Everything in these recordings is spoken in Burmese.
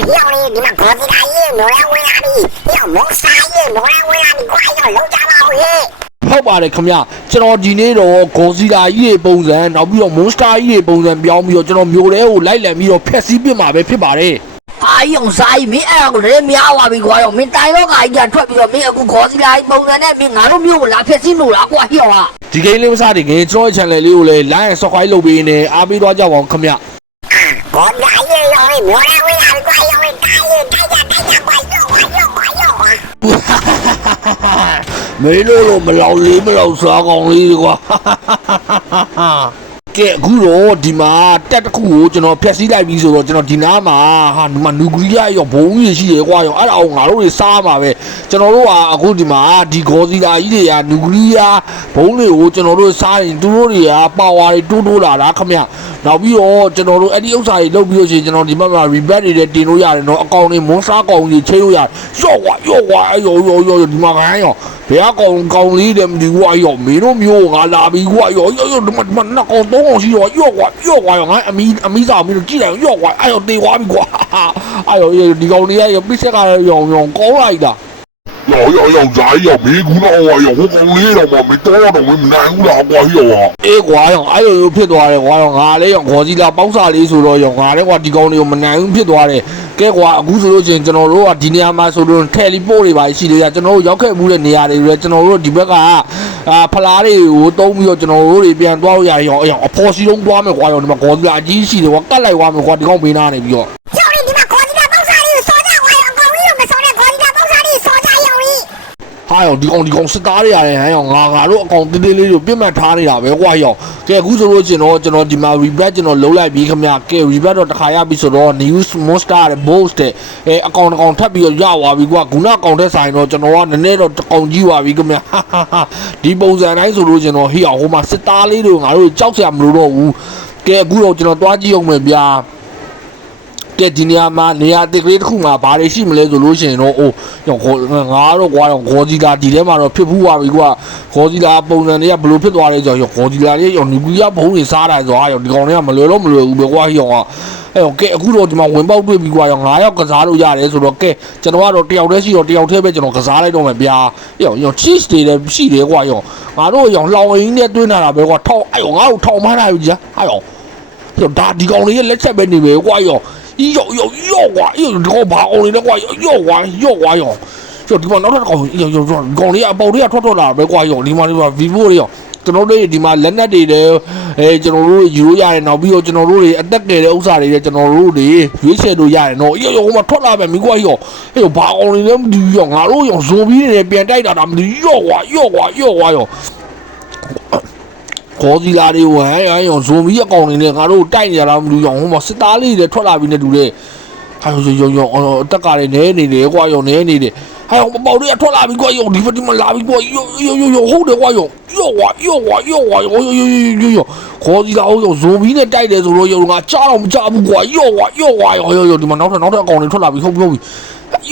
要你你们国际大爷挪来维纳比，要蒙沙爷挪来维纳比，快要楼家老爷。ဟုတ်ပါတယ်ခင်ဗျကျွန်တော်ဒီနေ့တော့ဂေါ်စီလာကြီးတွေပုံစံနောက်ပြီးတော့မွန်စတာကြီးတွေပုံစံပြောင်းပြီးတော့ကျွန်တော်မျိုးတဲကိုလိုက်လံပြီးတော့ဖျက်ဆီးပစ်မှာပဲဖြစ်ပါတယ်အာယုံဆိုင်မင်းအဲ့ဒါကိုလည်းမရပါဘူးကွာရောမင်းတိုင်တော့ကကြီးကထွက်ပြီးတော့မင်းအခုဂေါ်စီလာကြီးပုံစံနဲ့မင်းငါတို့မျိုးကိုလာဖျက်ဆီးလို့လားကွာဟိုဟာဒီကိန်းလေးမစတင်ခင်ကျွန်တော်ရဲ့ channel လေးကိုလည်း like and subscribe လုပ်ပေးနေအားပေးသွားကြပါအောင်ခင်ဗျ国际大爷要你挪来维纳比，快要你大爷大家快要မင်းတို့မလောက်လေးမလောက်စားကောင်းလေးကွာကဲအခုတော့ဒီမှာတက်တစ်ခုကိုကျွန်တော်ဖျက်ဆီးလိုက်ပြီးဆိုတော့ကျွန်တော်ဒီနားမှာဟာဒီမှာနျူကလ িয়ার ရောဘုံကြီးရှိတယ်ကွာရောအဲ့ဒါကိုငါတို့တွေစားမှာပဲကျွန်တော်တို့ကအခုဒီမှာဒီဂေါ်စီလာကြီးတွေကနျူကလ িয়ার ဘုံတွေကိုကျွန်တော်တို့စားရင်သူတို့တွေကပါဝါတွေတိုးလာတာခမရနောက်ပြီးတော့ကျွန်တော်တို့အဲ့ဒီဥစ္စာတွေလုပ်ပြီးလို့ရှိရင်ကျွန်တော်ဒီဘက်မှာ rebate တွေတင်လို့ရတယ်နော်အကောင့်တွေမွန်စတာကောင်ကြီးချိန်လို့ရတယ်ရော့ကွာရောဒီမှာခိုင်းရောဘယ်ကောင်လေးတယ်မသိဘူးရောမင်းတို့မျိုးငါလာပြီးကွာရောဒီမှာနှစ်ကောင်သုံးကောင်ရှိရောရော့ကွာရောငါအမီးစာမင်းတို့ကြည့်လိုက်ရော့ကွာအဲ့ရောတေသွားပြီကွာအဲ့ရောဒီကောင်လေးရောပြစ်ဆက်ကရောကောင်းလိုက်တာ要咋要没顾到啊？要我讲你了嘛，没到到没难过啦，我要啊。ကွာရောအဲ့လိုဖြစ်သွားတယ်ကွာရောငါလည်းရောခေါ်စီလာပေါက်စာလေးဆိုတော့ရောငါလည်းကွာဒီကောင်လေးကိုမနိုင်ဘူးဖြစ်သွားတယ်ကဲကွာအခုဆိုလို့ချင်းကျွန်တော်တို့ကဒီနေရာမှာဆိုလို့တယ်လီပို့တွေပါရှိတယ်ကျွန်တော်တို့ရောက်ခဲ့မှုတဲ့နေရာတွေလည်းကျွန်တော်တို့ဒီဘက်ကဖလားတွေကိုတုံးပြီးတော့ကျွန်တော်တို့တွေပြန်သွားလို့ရတယ်ရောအဖော်စီလုံးသွားမယ်ကွာရောဒီမှာခေါ်စီလာအကြီးရှိတယ်ကွာကတ်လိုက်သွားမယ်ကွာဒီကောင်ဘေးနားနေပြီးတော့要你你们国际大包沙里说着我要光荣的说着国际大包沙里说着要你。ဟာရောဒီကောင်စစ်သားတွေရတယ်ဟမ်ရောငါတို့အကောင်တေးသေးလေးတွေပြစ်မှတ်ထားနေတာပဲကွာရောကဲအခုဆိုလို့ကျွန်တော်ဒီမှာ rebate ကျွန်တော်လုံးလိုက်ပြီးခင်ဗျကဲ rebate တော့တစ်ခါရပြီဆိုတော့ news monster တဲ့ boast တဲ့အကောင်ထပ်ပြီးတော့ရသွားပြီကွာခုနအကောင်ထက်ဆိုင်တော့ကျွန်တော်ကနည်းနည်းတော့တကောင်ကြီးသွားပြီခင်ဗျဒီပုံစံတိုင်းဆိုလို့ကျွန်တော်ဟေ့ဟိုမှာစစ်သားလေးတွေငါတို့ကြောက်စရာမလိုတော့ဘူးကဲအခုတော့ကျွန်တော်တွားကြည့်အောင်မယ်ဗျာကဲဒီနေရာမှာနေရာတစ်ကလေးတစ်ခုမှာဘာတွေရှိမလဲဆိုလို့ရှိရင်တော့အိုးငါတော့ကွာတော့ဂေါ်ဂျီလာဒီထဲမှာတော့ဖြစ်ဖူးပါပြီကွာဂေါ်ဂျီလာပုံစံတွေကဘယ်လိုဖြစ်သွားလဲဆိုတော့ဂေါ်ဂျီလာလေးရောနျူကလ িয়ার ဘုံတွေစားတာဆိုတော့ဒီကောင်တွေကမလွယ်ဘူးပဲကွာဟိအောင်အဲ့တော့ကဲအခုတော့ဒီမှာဝင်ပေါက်တွေ့ပြီကွာရော9ယောက်ကစားလို့ရတယ်ဆိုတော့ကဲကျွန်တော်ကတော့တယောက်တည်းရှိတော့တယောက်တည်းပဲကျွန်တော်ကစားလိုက်တော့မယ်ဗျာရော cheese တွေလည်းရှိတယ်ကွာရောငါတို့ရောလောင်အင်းနဲ့တွင်းလာတာပဲကွာထောက်အဲ့ရောငါ့ကိုထောက်မှန်းလာပြီကြာအဲ့ရောဒါဒီကောင်လေးရဲ့လက်ချက်ပဲနေပဲကွာရော哟哇！哟，这个把我的话哟哇哟，就地方老是搞搞的呀，包的呀，拖啦，别挂哟，地方的话 vivo 的哟。ကျွန်တော်တို့ဒီမှာလက်နက်တွေလည်းကျွန်တော်တို့ယူလို့ရတယ်နောက်ပြီးတော့ကျွန်တော်တို့တွေအသက်ငယ်တဲ့ဥစ္စာတွေလည်းကျွန်တော်တို့တွေရွေးချယ်လို့ရတယ်နော်ဟိုမှာထွက်လာပဲမိကွာရောဟဲ့ဘာအောင်နေလဲမသိဘူးရောငါတို့ရောဇိုဘီးတွေပြန်တိုက်တာမသိရောကွာရောခေါ်စီလာတွေဝဟန်ရောဇိုမီအကောင်တွေနဲ့ငါတို့တိုက်နေကြတာမလို့ရောဟိုမှာစစ်သားလေးတွေထွက်လာပြီးနေတူတယ်ဟာရောအတက်ကလည်းနဲနေတယ်ကွာရောနဲနေတယ်ဟာရောပေါတွေကထွက်လာပြီးကွာရောဒီမှာလာပြီးကွာရောဟုတ်တယ်ကွာရောခေါ်စီလာရောဇိုမီနဲ့တိုက်တယ်ဆိုတော့ရောငါကြားတော့မကြားဘူးကွာရောဒီမှာနောက်ထပ်အကောင်တွေထွက်လာပြီးဟုတ်ပြီ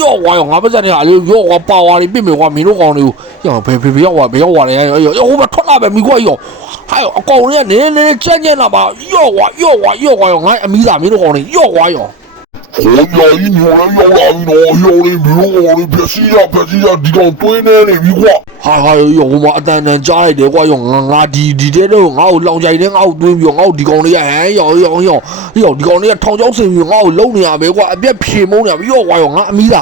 ရောငါပါစတဲ့ဟာလေးရောပါဝါတွေပြစ်မယ်ကွာမင်းတို့ကောင်တွေကိုရောဘယ်ရောက်သွားတယ်ရောဟိုမှာထွက်လာပဲမိကွာရောဟာအကောင်တွေကနည်းကြမ်းလာပါရောငါအမီးစာမင်းတို့ကောင်တွေရော好呀，一扭来要来喏，要你比如我的别西呀，地方堆呢你比我。ဟာရောဟိုမှာအတန်ကြားလိုက်တယ်ကွာရောငါဒီတဲ့တော့ငါ့ကိုလောင်ကြိုင်နေငါ့ကိုတွင်းပြီးငါ့ကိုဒီကောင်တွေကဟမ်ရောဒီကောင်တွေကထောင်ချောင်းဆင်ပြီးငါ့ကိုလုံနေရပဲကွာအပြက်ဖြေမုန်းနေရပြီရောကွာရောငါအမီးစာ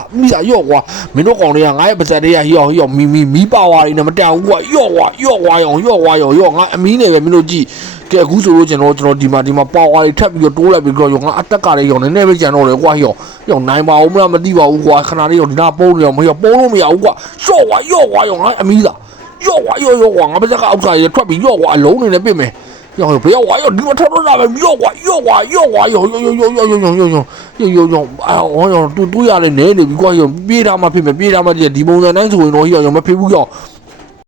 ရောကွာမင်းတို့ကောင်တွေကငါရဲ့ပါဇက်တွေကရောမီပါဝါတွေနဲ့မတန်ဘူးကွာရောငါအမီးနေပဲမင်းတို့ကြည့်ကဲအခုဆိုလို့ကျွန်တော်ဒီမှာပါဝါတွေထပ်ပြီးတော့တိုးလိုက်ပြီးတော့ငါအတက်ကလေးရောနည်းနည်းပဲကြံတော့တယ်ကွာရောနိုင်ပါဦးမလားမသိပါဘူးကွာခဏလေးရောဒီနာပုံးနေရောမရောပုံးလို့မရဘူးကွာရောငါအမီးသားရောငါပါဇက်ကအောက်စားရထွက်ပြီးရောအလုံးနေနဲ့ပြစ်မယ်ရောဘယ်ရောဒီမှာထွက်တော့လာပဲရောတူရတယ်နဲနေပြီကွာရောပြေးထားမှဖြစ်မယ်ပြေးထားမှဒီပုံစံတိုင်းဆိုရင်တော့ရောမဖြစ်ဘူးရော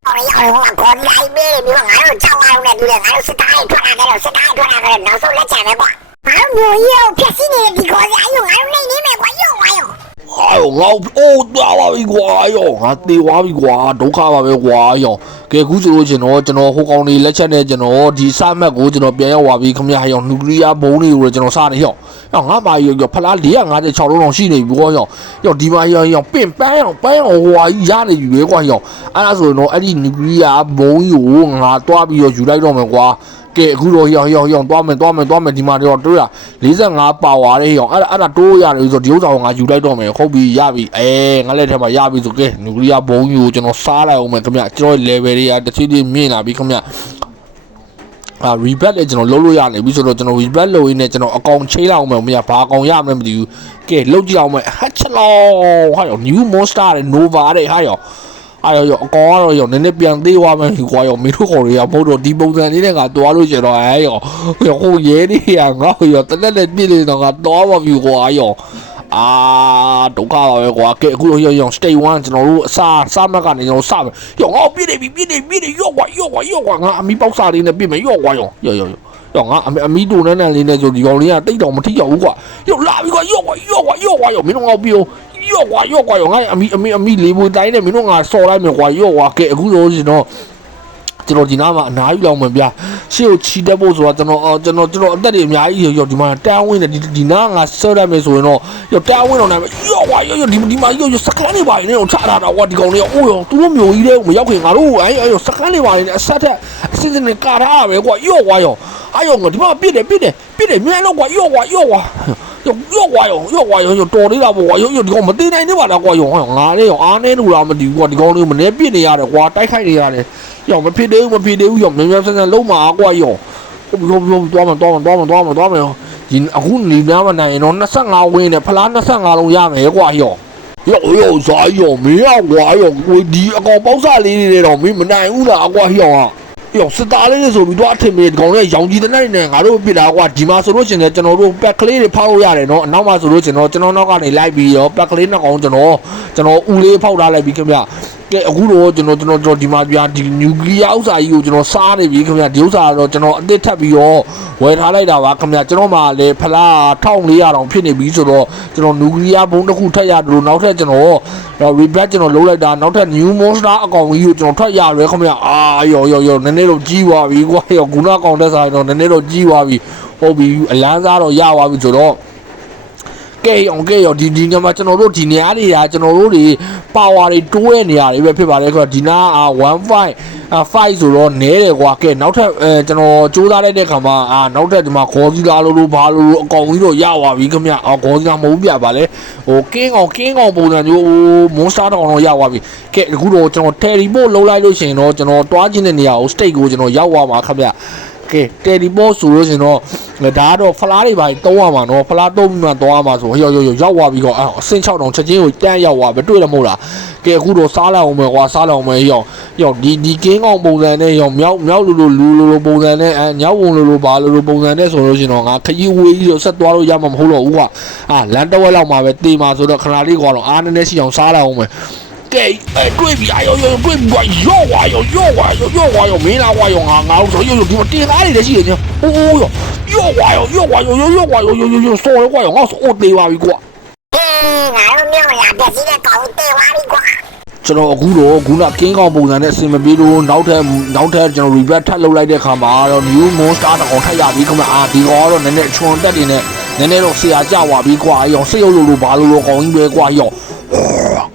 要我国际大爷，你们俺有招俺们对不对？俺有是大爷ထွက်လာကြတော့စစ်သားထွက်လာကြတော့နောက်ဆုံးလက်ချန်ပဲကွာဘာလို့မျိုးဖြက်စီးနေတဲ့ဒီခေါ်စရာရောငါတို့နေနေမယ်ကွာရောဟာရောငါသွားပါပြီကွာရောငါတေးသွားပြီကွာဒုက္ခပါပဲကွာရော ကဲအခုဆိုလို့ကျွန်တော်ဟိုကောင်တွေလက်ချက်နဲ့ကျွန်တော်ဒီစမတ်ကိုကျွန်တော်ပြန်ရောက်သွားပြီခင်ဗျာဟဲ့ရောနျူကလ িয়ার ဘုံတွေကိုကျွန်တော်စားနေဟဲ့ရောငါပါရောဖလား456လုံးရှိနေပြီကွာရောဒီမှာရောပင့်ပန်းအောင်ဟိုဟာကြီးရနေပြီပဲကွာရောအဲ့ဒါဆိုတော့အဲ့ဒီနျူကလ িয়ার ဘုံကြီးကိုငါတွားပြီးတော့ယူလိုက်တော့မယ်ကွာကဲအခုတော့ရောသွားမယ်ဒီမှာတော့တိုးရ45ပါဝါတဲ့ရောအဲ့ဒါတိုးရတယ်ဆိုတော့ဒီဥစ္စာကိုငါယူလိုက်တော့မယ်ဟုတ်ပြီရပြီငါလက်ထဲမှာရပြီဆိုကဲနျူကလ িয়ার ဘုံကြီးကိုကျွန်တော်စားလိုက်အောင်မယ်ခင်ဗျကျွန်တော် level တွေကတစ်ချိန်ချင်းမြင့်လာပြီခင်ဗျrebat လည်းကျွန်တော်လုံးလို့ရနေပြီဆိုတော့ကျွန်တော် rebat လုပ်ရင်းနဲ့ကျွန်တော်အကောင်ချိန်လိုက်အောင်မယ်မရဘာအကောင်ရမလဲမသိဘူးကဲလုံးကြည့်အောင်မယ်ဟတ်ချလောဟာရော new monster တဲ့ nova တဲ့ဟာရောအဲ့ရောအကောင်ကတော့ရောနည်းနည်းပြန်သေးသွားမယ်ကွာရောမင်းတို့ခေါ်တွေကဘုတ်တော့ဒီပုံစံလေးနဲ့ငါတွားလို့ကျတော့ရောဟိုရဲနေရငါရောတလက်နဲ့ပြည့်နေတော့ငါတွားပါပြီကွာရောဒုက္ခပါပဲကွာကဲအခုရော stay 1ကျွန်တော်တို့အစားမက်ကနေကျွန်တော်စမယ်ရောငါပြည့်နေပြီရောကွာငါအမီပေါက်စားလေးနဲ့ပြည့်မယ်ရောကွာရောငါအမီတူနဲ့လေးနဲ့ဆိုဒီကောင်လေးကတိတ်တော့မထိရောက်ဘူးကွာရောလာပြီကွာရောမင်းတို့ငါပြီးရောကွာငါအမီလေးပွေတိုင်းနဲ့မင်းတို့ငါစော်လိုက်မယ်ကွာရောကွာကဲအခုဆိုကျွန်တော်ဒီနားမှာအနားယူလောက်မယ်ဗျာရှေ့ကိုချီတက်ဖို့ဆိုတော့ကျွန်တော်အသက်တွေအများကြီးရောဒီမှာတန်းဝင်းနေဒီနားငါဆော့ရမယ်ဆိုရင်တော့ရောတန်းဝင်းတော့နိုင်မယ်ရောကွာရောဒီမှာရောစကလန်းနေပါနေတော့ချတာတော့ကွာဒီကောင်လေးအိုးရောသူတို့မျိုးကြီးတဲ့မရောက်ခင်ငါတို့ရောစကလန်းနေပါနေအဆက်ထက်အစစ်စစ်နဲ့ကာထားရပဲကွာရောကွာရောဒီမှာပြစ်တယ်မြန်တော့ကွာရောကွာတော်သေးတာပေါ့ကွာရောဒီကောင်မသေးနိုင်နေပါလားကွာရောငါလည်းရောအားနေလို့လားမသိဘူးကွာဒီကောင်လေးမနေပြစ်နေရတယ်ကွာတိုက်ခိုက်နေရတယ်ရောမဖြစ်သေးဘူးရောမြန်ဆန်လုံးမှာကွာရောသွားမယ်ဒီအခုနေများမနိုင်ရင်တော့25ဝင်းနဲ့ဖလား25လုံးရမယ်ကွာရောဇာရောမင်းကွာရောဒီအကောင်ပေါက်စားလေးတွေတော့မင်းမနိုင်ဘူးလားကွာရောစစ်သားလေးဆိုပြီးတော့အထင်မေးဒီကောင်လေးရောင်ကြီးတဲ့နဲ့ငါတို့ပြစ်တာကွာဒီမှာဆိုလို့ရှင်လည်းကျွန်တော်တို့ပက်ကလေးတွေဖောက်လို့ရတယ်နော်အနောက်မှာဆိုလို့ကျွန်တော်နောက်ကနေလိုက်ပြီးရောပက်ကလေးနှစ်ကောင်ကျွန်တော်ဦးလေးဖောက်ထားလိုက်ပြီးခင်ဗျကဲအခုတော့ကျွန်တော်ဒီမှာပြဒီနျူကလ িয়ার ဥစ္စာကြီးကိုကျွန်တော်စားနေပြီခင်ဗျဒီဥစ္စာကတော့ကျွန်တော်အသစ်ထပ်ပြီးတော့ဝယ်ထားလိုက်တာပါခင်ဗျကျွန်တော်မှလည်းဖလား1400တောင်ဖြစ်နေပြီဆိုတော့ကျွန်တော်နျူကလ িয়ার ဘုံတစ်ခုထပ်ရတယ်လို့နောက်ထပ်ကျွန်တော်rebat ကျွန်တော်လုပ်လိုက်တာနောက်ထပ် new monster အကောင်ကြီးကိုကျွန်တော်ထွက်ရရဲခင်ဗျရောနည်းနည်းတော့ကြီးသွားပြီကွာရောခုနအကောင်တက်စားတော့နည်းနည်းတော့ကြီးသွားပြီဟုတ်ပြီအလန်းစားတော့ရသွားပြီဆိုတော့ကဲရောဒီညမှာကျွန်တော်တို့ဒီနေရာတွေကကျွန်တော်တို့တွေပါဝါတွေတိုးတဲ့နေရာတွေပဲဖြစ်ပါတယ်ကွာဒီနာ15ဆိုတော့နဲတယ်ကွာကဲနောက်ထပ်ကျွန်တော်စူးစမ်းလိုက်တဲ့ခါမှာနောက်ထပ်ဒီမှာခေါ်စီလာလို့ဘာလို့အကောင်ကြီးတော့ရသွားပြီခင်ဗျခေါ်စီလာမဟုတ်ပြပါလေဟိုကင်းကောင်ပုံစံမျိုးမွန်စတာတောင်တော့ရသွားပြီကဲအခုတော့ကျွန်တော် teleport လုံးလိုက်လို့ရှိရင်တော့ကျွန်တော်တွားခြင်းတဲ့နေရာကို state ကိုကျွန်တော်ရောက်သွားမှာခင်ဗျကဲ teleport ဆိုလို့ရှင်တော့ဒါကတော့ဖလားတွေပါတုံးရမှာနော်ဖလားတုံးပြီးမှသွားရမှာဆိုရောက်သွားပြီးတော့အဆင့်6တောင်ချက်ချင်းကိုတန်းရောက်သွားပဲတွေ့တယ်မဟုတ်လားကဲအခုတော့စားလိုက်အောင်မယ်ကွာစားလိုက်အောင်မယ်ရောက်ဒီကင်းကောင်ပုံစံနဲ့ရောက်မြောက်လူပုံစံနဲ့ညောက်ဝင်လိုဘာလိုပုံစံနဲ့ဆိုလို့ရှင်တော့ငါခကြီးဝေးကြီးတော့ဆက်သွားလို့ရမှာမဟုတ်တော့ဘူးကွာလမ်းတစ်ဝက်လောက်မှာပဲတေးမှာဆိုတော့ခဏလေးကွာတော့အားနည်းနည်းရှိအောင်စားလိုက်အောင်မယ်ကဲတွေ့ပြီရောတွေ့ပြီကွာရောမင်းလာကွာရောငါတို့ဆိုဒီမှာတင်သားတွေရှိနေဟိုးရောစော်ရောကွာရောငါဆိုတေးပါပြီကွာငါတို့မျိုးလာပြစီတဲ့ကောင်တေးသွားပြီကွာကျွန်တော်အခုတော့ခုနကင်းကောင်ပုံစံနဲ့အစင်မပြေလို့နောက်ထပ်ကျွန်တော် rebat ထပ်လုပ်လိုက်တဲ့ခါမှာတော့ new monster တကောင်ထပ်ရပြီခင်ဗျဒီကောင်ကတော့နည်းနည်းချွန်တက်တွေနဲ့နည်းနည်းတော့ဆရာကြွားပြီကွာရောစိတ်ရုပ်လို့ဘာလို့ကောင်ကြီးပဲကွာရော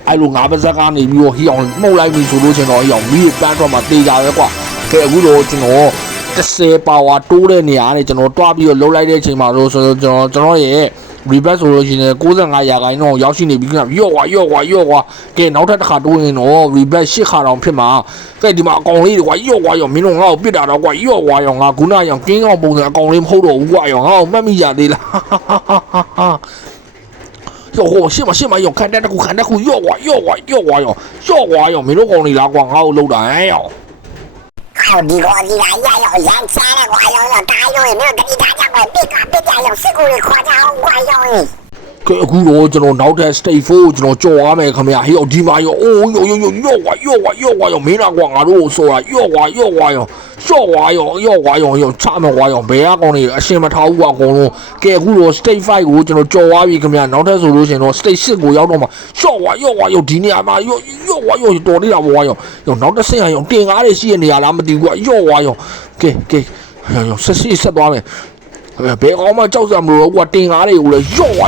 အဲ့လိုငါးပါးစက်ကနေပြီးတော့ဟီအောင်မှုတ်လိုက်ပြီဆိုလို့ကျွန်တော်ဟီအောင်မီးပန်းတော့မှတေးကြပဲကွာကဲအခုတော့ကျွန်တော်10ပါဝါတိုးတဲ့နေရာနဲ့ကျွန်တော်တွားပြီးတော့လှုပ်လိုက်တဲ့အချိန်မှာဆိုကျွန်တော်ရဲ့ rebat ဆိုလို့ရှိရင်95ရာခိုင်နှုန်းရောက်ရှိနေပြီခင်ဗျရော့ကွာကဲနောက်ထပ်တစ်ခါတိုးရင်တော့ rebat 8ခါတောင်ဖြစ်မှာကဲဒီမှာအကောင်လေးတွေကွာရော့မင်းတို့ငါ့ကိုပြစ်တာတော့ကွာရောငါခုနရောကင်းကောင်ပုံစံအကောင်လေးမဟုတ်တော့ဘူးကွာရောငါ့ကိုမှတ်မိကြသေးလားရှေ့မှာရောခံတဲ့တခုရော့ကွာရောမင်းတို့ကောင်လေးလားကွာငါ့ကိုလှုပ်တာရောဒီကောကြီးလာရရန်ချမ်းနဲ့ကွာရောတားရောမင်းတို့တတိထားကြကွာပြစ်ကြရောစစ်ကူတွေခေါ်ကြအောင်ကွာရော ကဲအခုတော့ကျွန်တော်နောက်ထပ် stage 4ကိုကျွန်တော်ကြော်ရမယ်ခင်ဗျာဟေးဒီမှာရောအိုးယောဝါရောမင်းလားကွာငါတို့ဆိုတာယောဝါရောချမယ်ကွာရောဘယ်ကောင်တွေအရှင်မထားဘူးကွာအကုန်လုံးကဲအခုတော့ stage 5ကိုကျွန်တော်ကြော်သွားပြီခင်ဗျာနောက်ထပ်ဆိုလို့ရှင်တော့ stage 6ကိုရောက်တော့မှာယောဒီနေရာမှာယောဝါရောတော်နေတာပေါ့ကွာရောနောက်တစ်ဆင့်ရောတင်ကားတွေရှိတဲ့နေရာလားမသိဘူးကွာယောဝါရောကဲရောဆက်သွားမယ်ဘယ်ကောင်မှကြောက်စရာမလိုတော့ကွာတင်ကားတွေကိုလည်းယောဝါ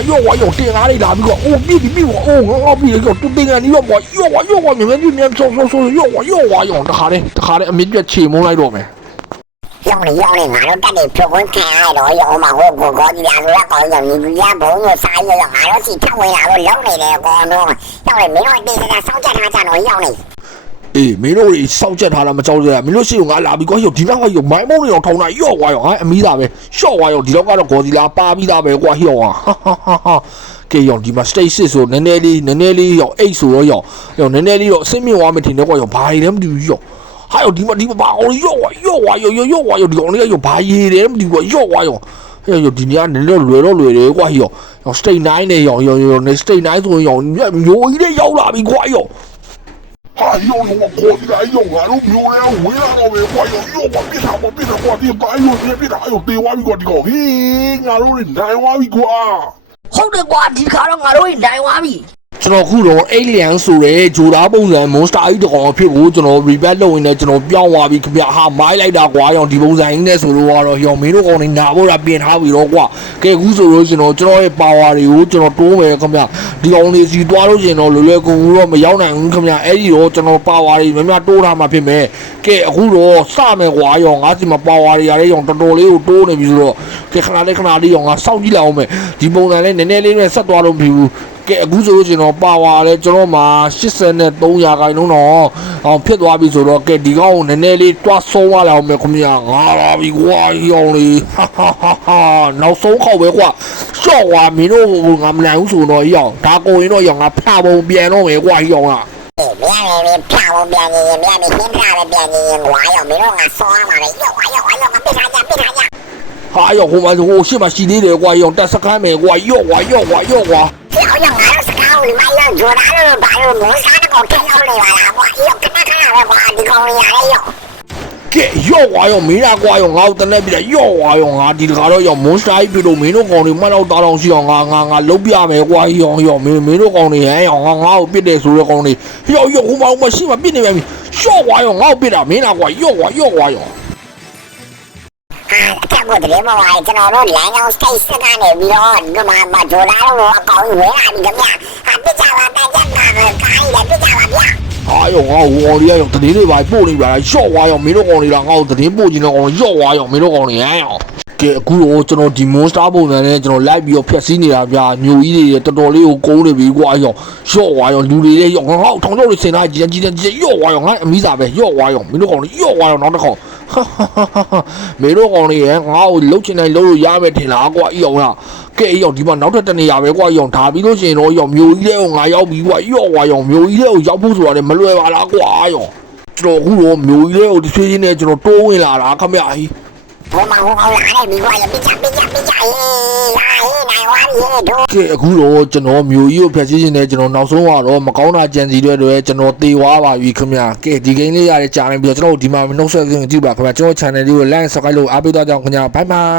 တင်ကားတွေလာပြီးကွာအိုးပြီကွာအိုးငါပြီရောတူတင်ကားနေတော့ကွာယောဝါမြန်ဆောယောဝါတခါတည်းအမြင့်ပြတ်ချေမုန်းလိုက်တော့မယ်用你ငါတို့တက်နေဖြုတ်ခွင်းခံရတော့ရောမှာဟိုကိုကောကြီးလာလို့ကောင်းရောညီကြီးဘုံတို့စားရရောငါတို့စီထဝင်လာလို့လုံးနေတယ်ကောတော့ရောက်နေမင်းတို့တေးစကားစောင့်ကြထားကြတော့ရောက်နေအေးမင်းတို့တွေစောက်ချက်ထားတာမကြောက်ကြရမင်းတို့ရှိကိုငါလာပြီးကွာဒီနောက်ကမိုင်းမုံတွေထောင်းတာယော့ကွာရောငါအမီးသားပဲရှော့ကွာရောဒီတော့ကတော့ဂေါ်စီလာပါပြီးသားပဲကွာဟိုဟာကဲရောဒီမှာ stage 6ဆိုနည်းနည်းလေးရော8ဆိုတော့ရောနည်းနည်းလေးတော့အဆင့်မြင့်သွားမယ်ထင်တယ်ကွာရောဘာရည်လဲမသိဘူးရောဟာရောဒီမှာဘာအောင်ယော့ကွာရောဒီကောင်လေးရောဘာရည်လဲမသိဘူးကွာယော့ကွာရောဒီနေရာနည်းနည်းလွယ်တယ်ကွာရော stage 9နဲ့ရော stage 9ဆိုရင်ရောမျိုးကြီးတွေရောက်လာပြီကွာရောဟာယောခေါ်ကြည့်လိုက်ယောငါတို့မျိုးလဲဝေးလာတော့ပဲကွာယောကွာပြစ်တာကွာဒီပိုင်းယောပြစ်တာယောတေဝါပြီကွာဒီကောင်ဟေးငါတို့နိုင်ဝါပြီကွာဟုတ်တယ်ကွာဒီခါတော့ငါတို့နိုင်သွားပြီကျွန်တော်ခုတော့အိလျံဆိုရဲဂျိုသားပုံစံ monster ကြီးတကောင်အဖြစ်ကိုကျွန်တော် rebat လုပ်ရင်းနဲ့ကျွန်တော်ပြောင်းသွားပြီခင်ဗျာဟာမိုင်းလိုက်တာကွာရောဒီပုံစံကြီးနဲ့ဆိုလို့ကတော့ရောမင်းတို့ကောင်နေနာဖို့တာပြင်ထားပြီတော့ကွာကဲအခုဆိုလို့ကျွန်တော်ရဲ့ power တွေကိုကျွန်တော်တိုးမယ်ခင်ဗျာဒီကောင်လေးစီသွားလို့ရှင်တော့လွယ်ကူတော့မရောက်နိုင်ဘူးခင်ဗျာအဲ့ဒီတော့ကျွန်တော် power တွေများတိုးထားမှာဖြစ်မယ်ကဲအခုတော့စမယ်ကွာရောငါစီမှာ power တွေရတဲ့ရောတော်တော်လေးကိုတိုးနေပြီဆိုတော့ကဲခဏလေးရောငါစောင့်ကြည့်လိုက်အောင်မယ်ဒီပုံစံလေးနည်းနည်းလေးနဲ့ဆက်သွားလို့မဖြစ်ဘူးကဲအခုဆိုလို့ကျွန်တော်ပါဝါလဲကျွန်တော်မှာ83ရာခိုင်နှုန်းတော့အောင်ဖြစ်သွားပြီဆိုတော့ကဲဒီကောင်ကိုနည်းနည်းလေးတွားဆုံးရအောင်မယ်ခင်ဗျာငါလာပြီကွာရောင်လေးဟာနောက်ဆုံးခေါက်ပဲကွာရှော့ကွာမင်းတို့ငါမနိုင်ဘူးဆိုတော့ရောင်ဒါကိုရင်တော့ရောင်ငါဖျားပုံပြန်တော့မယ်ကွာရောင်ကမြန်ဖျားပုံပြန်နေမြန်နေရှင်းပြလည်းပြန်နေကွာရောင်မင်းတို့ငါဆောင်းလာတယ်ရောငါပြစ်ထားကြဟာရောဟိုမှာဟိုရှေ့မှာရှိသေးတယ်ကွာရောတက်စခန်းမယ်ကွာရော့ကွာပြောင်းရငါတို့စကားကိုမရဂျိုဒါလို့ဘာလို့မိုးစားတော့ထဲအောင်နေပါလားကွာရောခဏပဲကွာဒီကောင်ရရဲရောကဲရော့ကွာရောမင်းလားကွာရောငါ့ကိုတနက်ပြရော့ကွာရောငါဒီတခါတော့ရောမွန်စတာကြီးပြလို့မင်းတို့ကောင်တွေမှတ်တော့တာတော့ရှိအောင်ငါလုံးပြမယ်ကွာရောမင်းတို့ကောင်တွေဟဲ့ရောငါ့ကိုပြစ်တယ်ဆိုတဲ့ကောင်တွေရောဟိုမှာရှိမှပြစ်နေပြီရော့ကွာရောငါ့ကိုပြစ်တာမင်းလားကွာရော့ကွာရောအတက်ကိုတည်းမဝိုင်းကျွန်တော်တို့လိုင်းအောင် stage စကနေပြီးတော့ဒီမှာဂျိုလာလို့အကောင်ဝဲလာပြီခင်ဗျာပြစ်ကြပါတန်ကြမှာကိုင်းတယ်ပြစ်ကြပါဗျာဟာရောငါ့ကိုဝေါ်ရီရောတတိလေးပါပို့နေပါလားရှော့ဝါရောမင်းတို့ကောင်တွေကငါ့ကိုတတိပို့ကျင်တော့ကောင်ရော့ဝါရောမင်းတို့ကောင်တွေဟဲ့ရောကဲအခုတော့ကျွန်တော်ဒီ monster ပုံစံနဲ့ကျွန်တော်လိုက်ပြီးတော့ဖျက်ဆီးနေတာဗျာမျိုးကြီးတွေတော်တော်လေးကိုကုန်းနေပြီကွာရောရော့ဝါရောလူတွေလည်းရောငါ့ကိုထောင်ချောက်တွေစင်လာကြည်ရော့ဝါရောငါအမီးစာပဲရော့ဝါရောမင်းတို့ကောင်တွေရော့ဝါရောနောက်တစ်ခေါက်မင်းတို့ကောင်တွေငါ့ကိုလှုပ်ချင်တိုင်းလှုပ်လို့ရမယ်ထင်လားကွာရောကကဲရောဒီမှာနောက်ထပ်တနေရာပဲကွာရောဒါပြီးလို့ရှိရင်တော့ရောမျိုးကြီးလေးကိုငါရောက်ပြီကွာရောဝါရောမျိုးကြီးလေးကိုရောက်ဖို့ဆိုတာလည်းမလွယ်ပါလားကွာရောကျွန်တော်အခုတော့မျိုးကြီးလေးကိုဒီဆွေးချင်းနဲ့ကျွန်တော်တိုးဝင်လာတာခမရဟီးဟိုလာတယ်မိကွာရပြချဟေးနိုင်ဝါရီတို့ကဲအခုတော့ကျွန်တော်မျိုးကြီးကိုဖျက်ဆီးခြင်းနဲ့ကျွန်တော်နောက်ဆုံးကတော့မကောင်းတာကြံစီတွေကျွန်တော်တေသွားပါပြီခင်ဗျာကဲဒီဂိမ်းလေးရတဲ့ကြားနေပြီးတော့ကျွန်တော်ဒီမှာနှုတ်ဆက်ခြင်းကြည့်ပါခင်ဗျာကျွန်တော် channel လေးကို like subscribe လုပ်အားပေးတော့ကြောင်းခင်ဗျာ bye bye